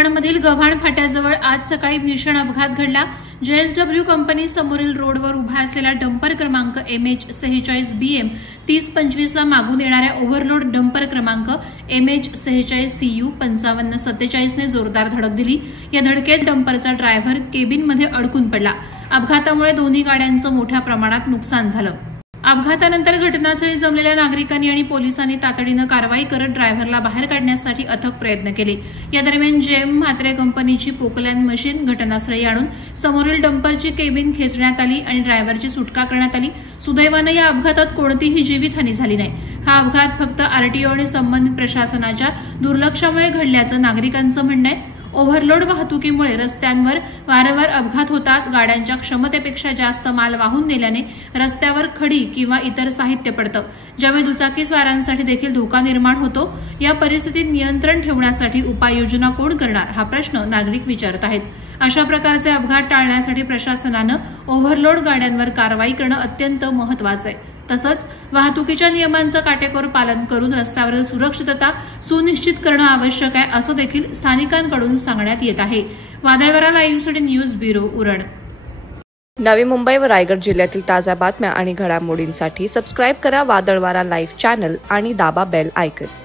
उरणमधील गव्हाण फाट्याजवळ आज सकाळी भीषण अपघात घडला। JSW कंपनी समोरील रोडवर उभा असलेला डंपर क्रमांक MH46BM 3025 ला मागून येणाऱ्या ओव्हरलोड डंपर क्रमांक MH46CU 5547 ने जोरदार धडक दिली। या धडकेत डंपरचा ड्रायव्हर केबिनमध्ये अडकून पडला। अपघातामुळे दोन्ही गाड्यांचं मोठ्या प्रमाणात नुकसान झालं। अपघातानंतर घटनास्थळी जमलेल्या नागरिकांनी आणि पोलिसांनी तातडीने कारवाई करत ड्रायव्हरला बाहेर काढण्यासाठी अथक प्रयत्न केले। या दरम्यान JM म्हात्रे कंपनीची पोकलॅन मशीन घटनास्थळी आणून समोरील डंपरची केबिन खेचण्यात आली आणि ड्रायव्हरची सुटका करण्यात आली। सुदैवाने या अपघातात कोणतीही जीवितहानी झाली नाही। हा अपघात फक्त RTO आणि संबंधित प्रशासनाच्या दुर्लक्षामुळे घडल्याचं नागरिकांचं म्हणणं आहे। ओव्हरलोड वाहतुकीमुळे रस्त्यांवर वारंवार अपघात होतात। गाड्यांच्या क्षमतेपेक्षा जास्त माल वाहून नेल्याने रस्त्यावर खडी किंवा इतर साहित्य पडतं, ज्यामुळे दुचाकीस्वारांसाठी देखील धोका निर्माण होतो। या परिस्थितीत नियंत्रण ठेवण्यासाठी उपाययोजना कोण करणार हा प्रश्न नागरिक विचारत आहेत। अशा प्रकारचे अपघात टाळण्यासाठी प्रशासनानं ओव्हरलोड गाड्यांवर कारवाई करणं अत्यंत महत्त्वाचं आहे। तसंच वाहतुकीच्या नियमांचं काटेकोर पालन करून रस्त्यावरील सुरक्षितता सुनिश्चित करणं आवश्यक आहे, असं देखील स्थानिकांकडून सांगण्यात येत आहे। वादळवारा लाईव्हसाठी न्यूज ब्युरो उरण। नवी मुंबई व रायगड जिल्ह्यातील ताज्या बातम्या आणि घडामोडींसाठी सबस्क्राईब करा वादळवारा लाईव्ह चॅनल आणि दाबा बेल आयकॉन।